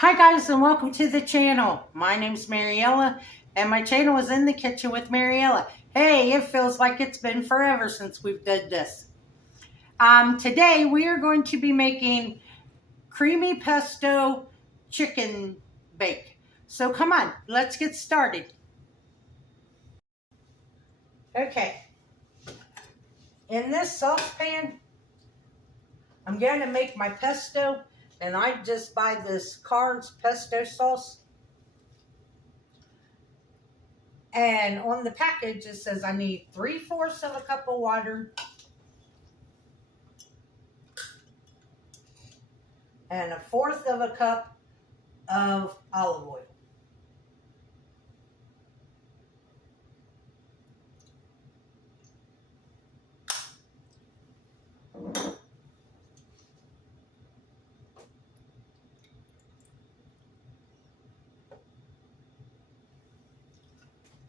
Hi guys and welcome to the channel. My name's Mariella and my channel is In the Kitchen with Mariella. Hey, it feels like it's been forever since we've done this. Today we are going to be making creamy pesto chicken bake. So come on, let's get started. Okay, in this saucepan, I'm going to make my pesto, and I just buy this Carnes pesto sauce. And on the package, it says I need 3/4 of a cup of water and 1/4 of a cup of olive oil.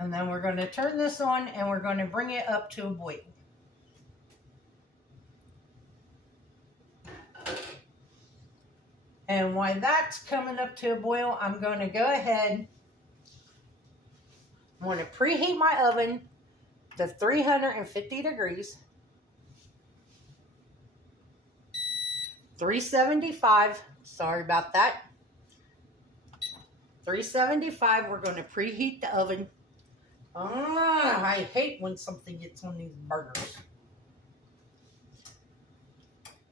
And then we're going to turn this on and we're going to bring it up to a boil. And while that's coming up to a boil, I'm going to go ahead. I'm going to preheat my oven to 350 degrees. 375. Sorry about that. 375. We're going to preheat the oven. I hate when something gets on these burgers.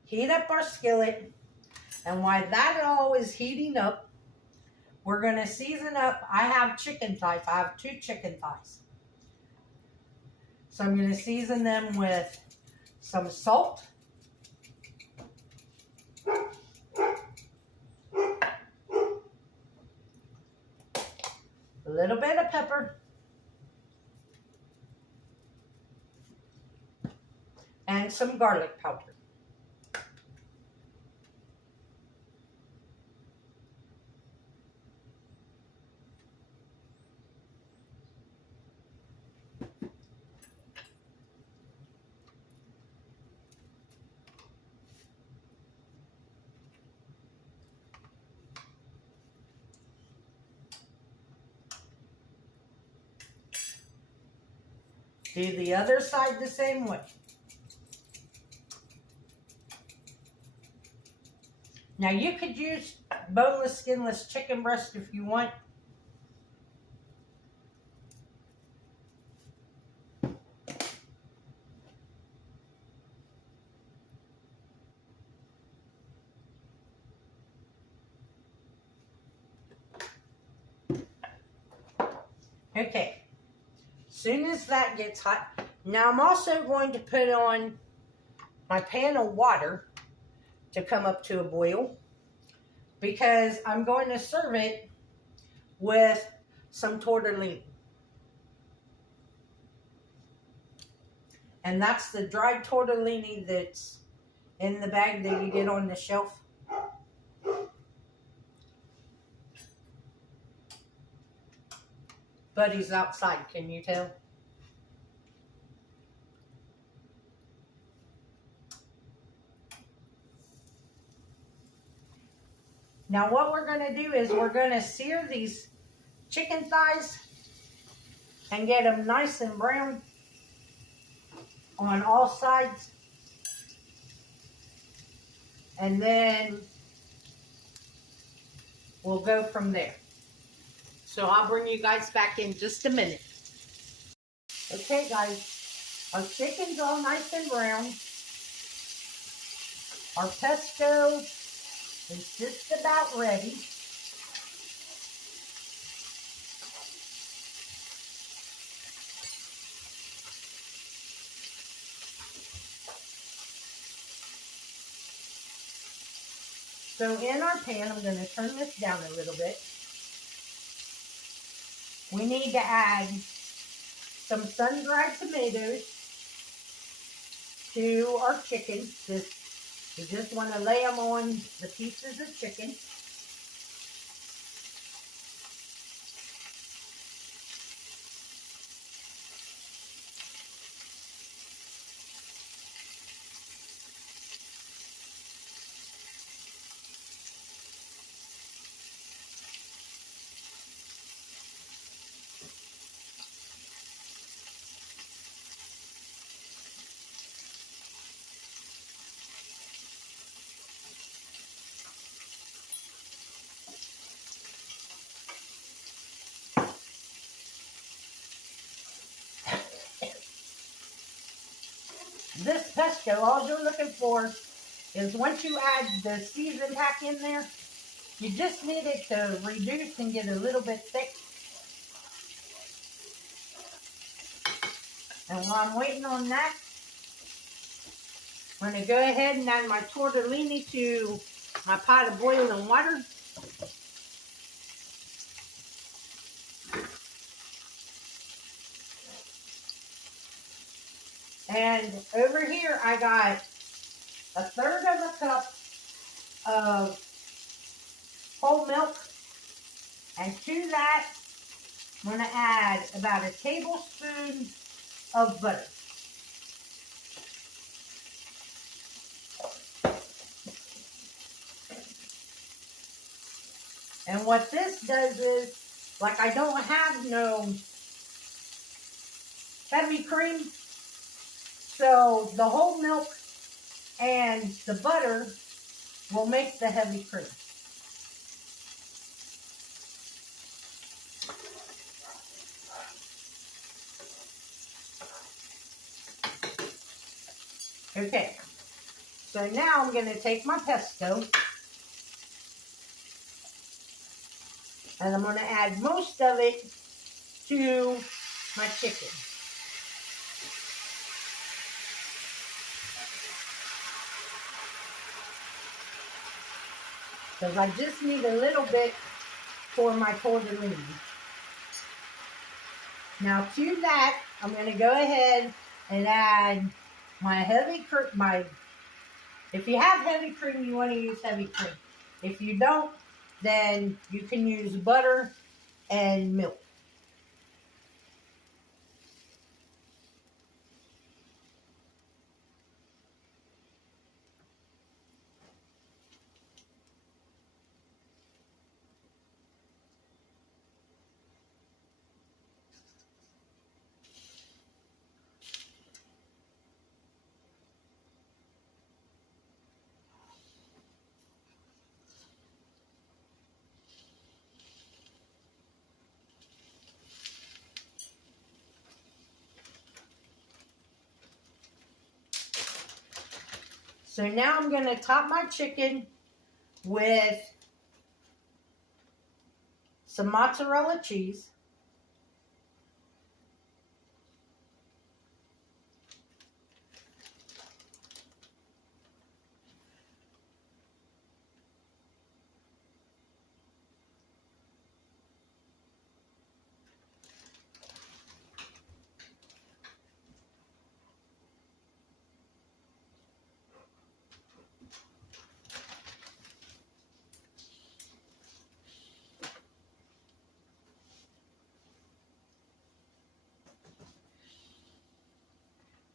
Heat up our skillet. And while that all is heating up, we're going to season up. I have chicken thighs. I have 2 chicken thighs. So I'm going to season them with some salt. A little bit of pepper. And some garlic powder. Do the other side the same way. Now you could use boneless, skinless chicken breast if you want. Okay. Soon as that gets hot, now I'm also going to put on my pan of water to come up to a boil because I'm going to serve it with some tortellini. And that's the dried tortellini that's in the bag that you get on the shelf. Buddy's outside, can you tell? Now what we're going to do is we're going to sear these chicken thighs and get them nice and brown on all sides. And then we'll go from there. So I'll bring you guys back in just a minute. Okay guys, our chicken's all nice and brown. Our pesto is just about ready. So in our pan, I'm going to turn this down a little bit. We need to add some sun-dried tomatoes to our chicken. You just want to lay them on the pieces of chicken. with pesto, all you're looking for is once you add the season pack in there, you just need it to reduce and get a little bit thick. And while I'm waiting on that, I'm going to go ahead and add my tortellini to my pot of boiling water. And over here, I got 1/3 of a cup of whole milk. And to that, I'm going to add about a tablespoon of butter. And what this does is, like, I don't have no heavy cream, so the whole milk and the butter will make the heavy cream. Okay, so now I'm going to take my pesto and I'm going to add most of it to my chicken. Because I just need a little bit for my tortellini. Now to that, I'm going to go ahead and add my heavy cream. If you have heavy cream, you want to use heavy cream. If you don't, then you can use butter and milk. So now I'm going to top my chicken with some mozzarella cheese.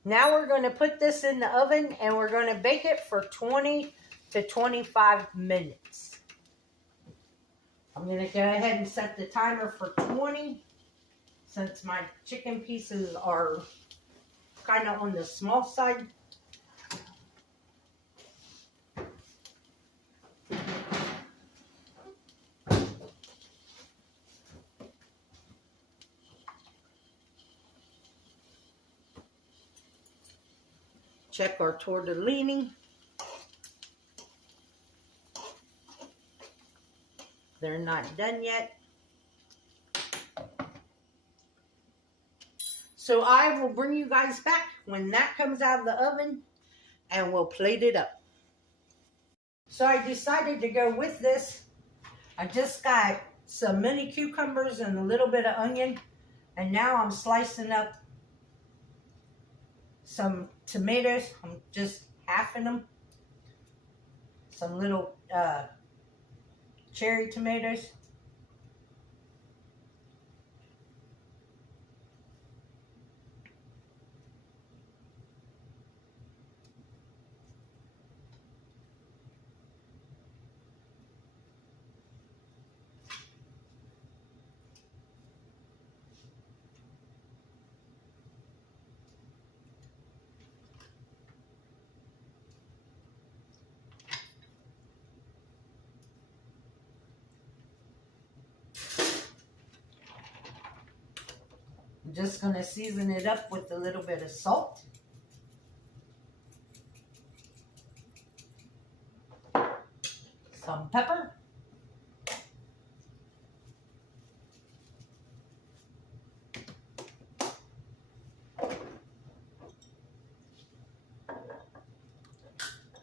Now we're going to put this in the oven and we're going to bake it for 20 to 25 minutes. I'm going to go ahead and set the timer for 20 since my chicken pieces are kind of on the small side. Check our tortellini. They're not done yet. So I will bring you guys back when that comes out of the oven and we'll plate it up. So I decided to go with this. I just got some mini cucumbers and a little bit of onion. And now I'm slicing up some tomatoes. I'm just halving them. Some little cherry tomatoes. I'm just going to season it up with a little bit of salt.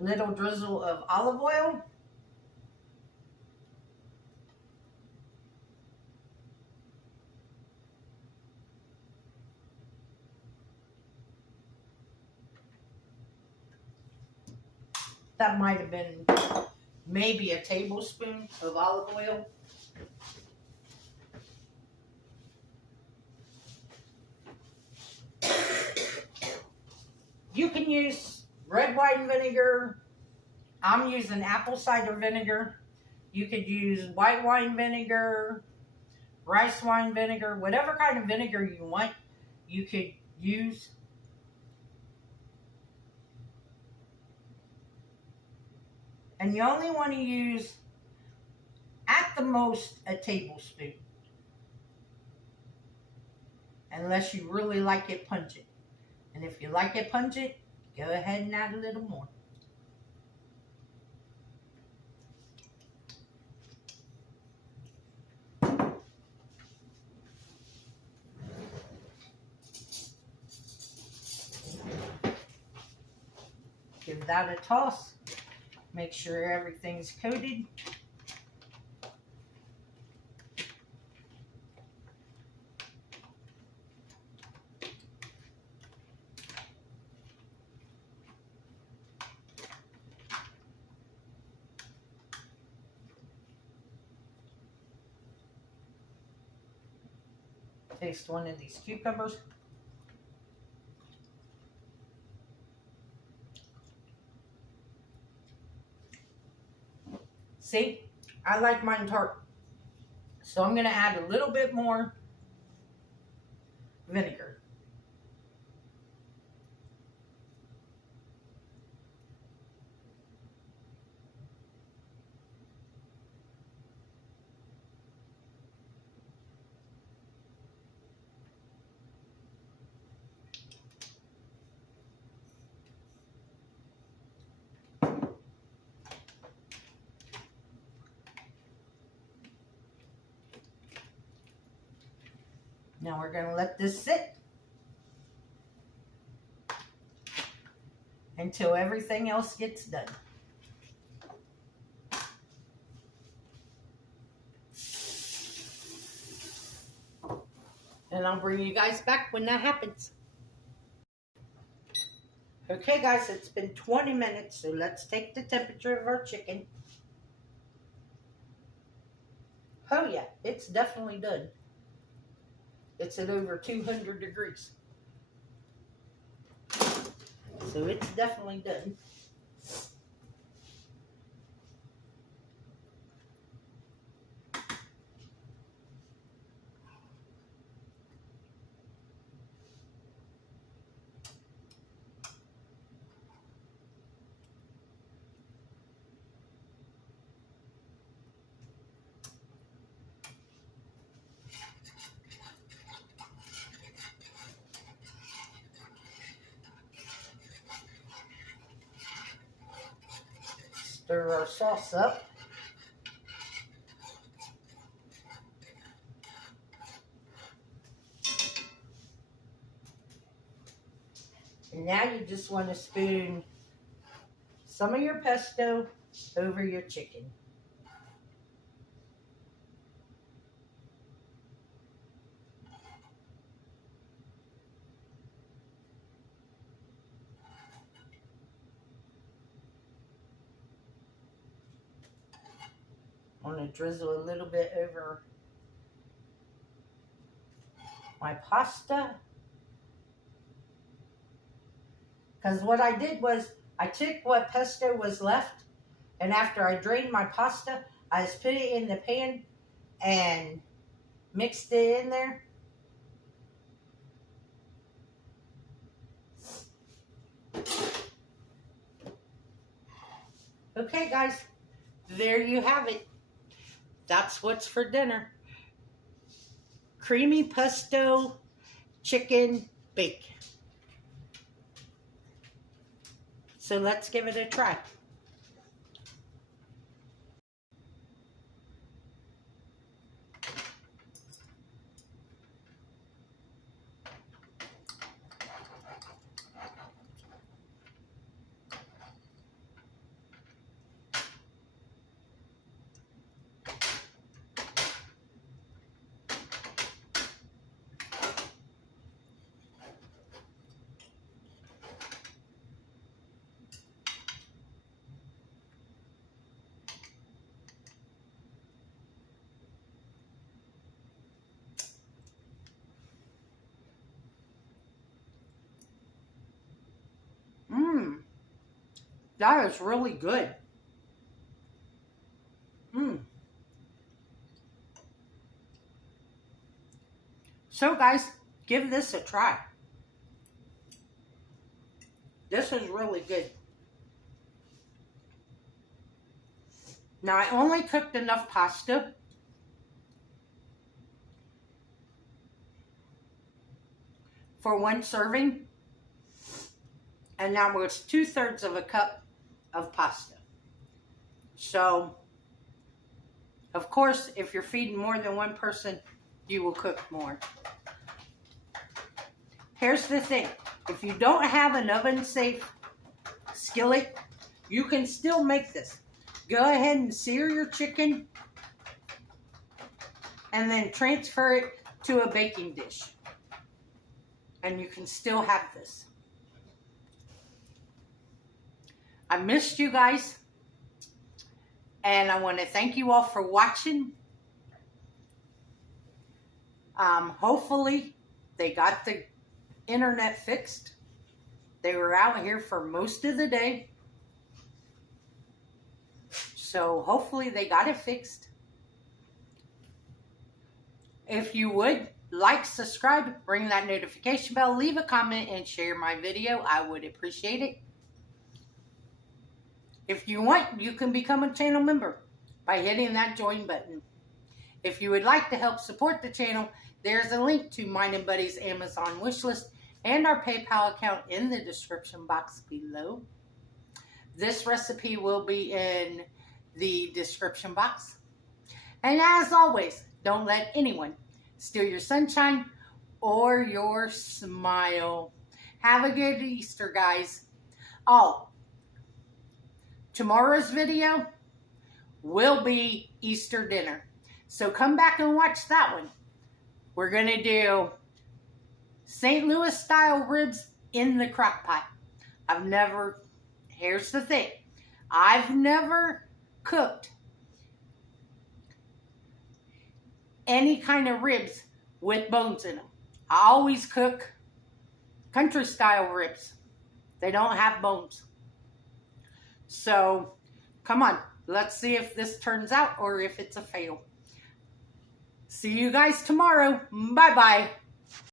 little drizzle of olive oil. That might have been maybe a tablespoon of olive oil. You can use red wine vinegar. I'm using apple cider vinegar. You could use white wine vinegar, rice wine vinegar, whatever kind of vinegar you want, you could use. And you only want to use, at the most, a tablespoon. Unless you really like it pungent. And if you like it pungent, go ahead and add a little more. Give that a toss. Make sure everything's coated. Taste one of these cucumbers. See, I like mine tart. So I'm going to add a little bit more vinegar. Now we're going to let this sit until everything else gets done. And I'll bring you guys back when that happens. Okay guys, it's been 20 minutes, so let's take the temperature of our chicken. Oh yeah, it's definitely done. It's at over 200 degrees. So it's definitely done. Stir our sauce up. And now you just want to spoon some of your pesto over your chicken. I'm going to drizzle a little bit over my pasta. Because what I did was, I took what pesto was left, and after I drained my pasta, I just put it in the pan and mixed it in there. Okay guys, there you have it. That's what's for dinner. Creamy pesto chicken bake. So let's give it a try. That is really good. So guys, give this a try. This is really good. Now I only cooked enough pasta for one serving, and that was 2/3 of a cup of pasta. So, of course, if you're feeding more than one person, you will cook more. Here's the thing. If you don't have an oven-safe skillet, you can still make this. Go ahead and sear your chicken and then transfer it to a baking dish. And you can still have this. I missed you guys. And I want to thank you all for watching. Hopefully they got the internet fixed. They were out here for most of the day. So hopefully they got it fixed. If you would, like, subscribe, ring that notification bell, leave a comment, and share my video. I would appreciate it. If you want, you can become a channel member by hitting that join button. If you would like to help support the channel, there's a link to mine and Buddy's Amazon wishlist and our PayPal account in the description box below. This recipe will be in the description box. And as always, don't let anyone steal your sunshine or your smile. Have a good Easter, guys. Oh, tomorrow's video will be Easter dinner. So come back and watch that one. We're going to do St. Louis style ribs in the crock pot. Here's the thing. I've never cooked any kind of ribs with bones in them. I always cook country style ribs. They don't have bones. So, come on. Let's see if this turns out or if it's a fail. See you guys tomorrow. Bye-bye.